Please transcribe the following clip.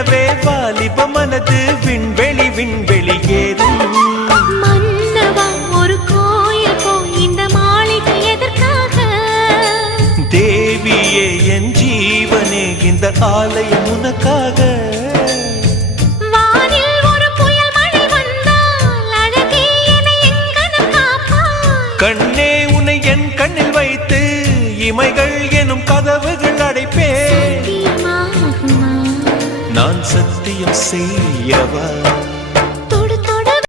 எனவே வாலிப மனது விண்வெளி விண்வெளி ஏறும். மன்னவா ஒரு கோயில் போய் இந்த மாளிகை எதற்காக? தேவியே என் ஜீவனே இந்த ஆலயம் உனக்காக. வானில் ஒரு புயல் மழை வந்தால் அழகே என்னை எங்கனம் காப்பாய். கண்ணே உன்னை என் கண்ணில் வைத்து இமைகள் எனும் கதவுகள் அடைப்பேன். சத்தியமாகுமா? நான் சத்தியம் செய்யவா?